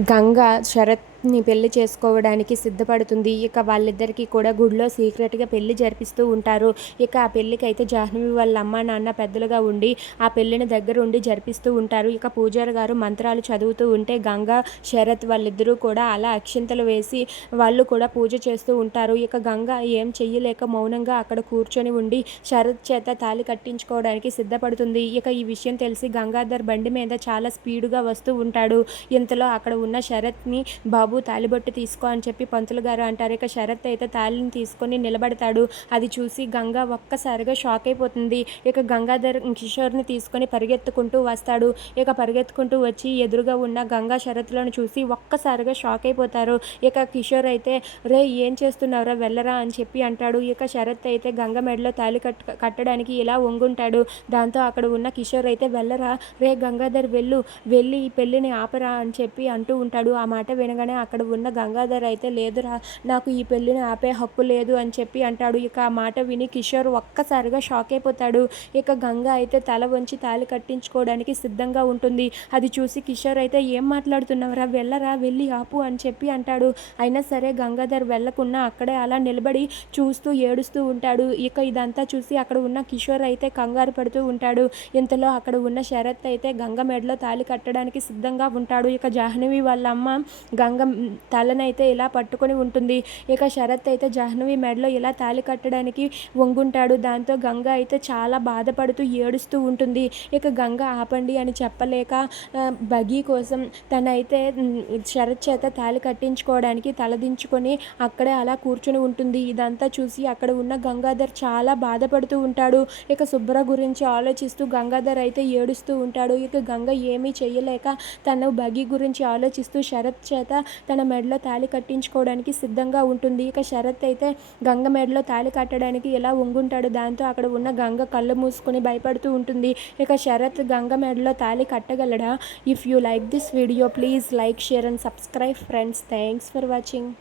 గంగ శరత్ని పెళ్ళి చేసుకోవడానికి సిద్ధపడుతుంది. ఇక వాళ్ళిద్దరికీ కూడా గుడిలో సీక్రెట్గా పెళ్ళి జరిపిస్తూ ఉంటారు. ఇక ఆ పెళ్ళికి అయితే జాహ్నవి వాళ్ళ అమ్మ నాన్న పెద్దలుగా ఉండి ఆ పెళ్ళిని దగ్గర ఉండి జరిపిస్తూ ఉంటారు. ఇక పూజారి గారు మంత్రాలు చదువుతూ ఉంటే గంగ శరత్ వాళ్ళిద్దరూ కూడా అలా అక్షింతలు వేసి వాళ్ళు కూడా పూజ చేస్తూ ఉంటారు. ఇక గంగ ఏం చెయ్యలేక మౌనంగా అక్కడ కూర్చొని ఉండి శరత్ చేత తాలి కట్టించుకోవడానికి సిద్ధపడుతుంది. ఇక ఈ విషయం తెలిసి గంగాధర్ బండి మీద చాలా స్పీడుగా వస్తూ ఉంటాడు. ఇంతలో అక్కడ ఉన్న శరత్ని బాబు తాలిబొట్టు తీసుకో అని చెప్పి పంతులు గారు అంటారు. ఇక శరత్ అయితే తాలిని తీసుకొని నిలబడతాడు. అది చూసి గంగా ఒక్కసారిగా షాక్ అయిపోతుంది. ఇక గంగాధర్ కిషోర్ని తీసుకొని పరిగెత్తుకుంటూ వస్తాడు. ఇక పరిగెత్తుకుంటూ వచ్చి ఎదురుగా ఉన్న గంగా శరత్లను చూసి ఒక్కసారిగా షాక్ అయిపోతారు. ఇక కిషోర్ అయితే రే ఏం చేస్తున్నారా వెళ్ళరా? అని చెప్పి అంటాడు. ఇక శరత్ అయితే గంగ మెడలో తాలి కట్ కట్టడానికి ఇలా వంగుంటాడు. దాంతో అక్కడ ఉన్న కిషోర్ అయితే వెళ్ళరా? రే గంగాధర్ వెళ్ళు. వెళ్ళి ఈ పెళ్ళిని ఆపరా? అని చెప్పి అంటూ ఉంటాడు. ఆ మాట వినగానే అక్కడ ఉన్న గంగాధర్ అయితే లేదురా నాకు ఈ పెళ్ళిని ఆపే హక్కు లేదు అని చెప్పి అంటాడు. ఇక ఆ మాట విని కిషోర్ ఒక్కసారిగా షాక్ అయిపోతాడు. ఇక గంగ అయితే తల వంచి తాలి కట్టించుకోవడానికి సిద్ధంగా ఉంటుంది. అది చూసి కిషోర్ అయితే ఏం మాట్లాడుతున్నావురా? వెళ్ళరా వెళ్ళి ఆపు అని చెప్పి అంటాడు. అయినా సరే గంగాధర్ వెళ్ళకుండా అక్కడే అలా నిలబడి చూస్తూ ఏడుస్తూ ఉంటాడు. ఇక ఇదంతా చూసి అక్కడ ఉన్న కిషోర్ అయితే కంగారు పడుతూ ఉంటాడు. ఇంతలో అక్కడ ఉన్న శరత్ అయితే గంగ మెడలో తాలి కట్టడానికి సిద్ధంగా ఉంటాడు. ఇక జాహ్నవి వాళ్ళ అమ్మ గంగ తలనైతే ఇలా పట్టుకొని ఉంటుంది. ఇక శరత్ అయితే జాహ్నవి మెడలో ఇలా తాలి కట్టడానికి వంగుంటాడు. దాంతో గంగ అయితే చాలా బాధపడుతూ ఏడుస్తూ ఉంటుంది. ఇక గంగ ఆపండి అని చెప్పలేక బగీ కోసం తనైతే శరత్ చేత తాలి కట్టించుకోవడానికి తలదించుకొని అక్కడే అలా కూర్చుని ఉంటుంది. ఇదంతా చూసి అక్కడ ఉన్న గంగాధర్ చాలా బాధపడుతూ ఉంటాడు. ఇక శుభ్ర గురించి ఆలోచిస్తూ గంగాధర్ అయితే ఏడుస్తూ ఉంటాడు. ఇక గంగ ఏమీ చేయలేక తను బగి గురించి ఆలోచిస్తూ శరత్ చేత తన మెడలో తాళి కట్టించుకోవడానికి సిద్ధంగా ఉంటుంది. ఇక శరత్ అయితే గంగ మెడలో తాళి కట్టడానికి ఎలా ఉంగుంటాడు దాంతో అక్కడ ఉన్న గంగ కళ్ళు మూసుకొని భయపడుతూ ఉంటుంది. ఇక శరత్ గంగ మెడలో తాళి కట్టగలడా? If you like this video please like share and subscribe friends thanks for watching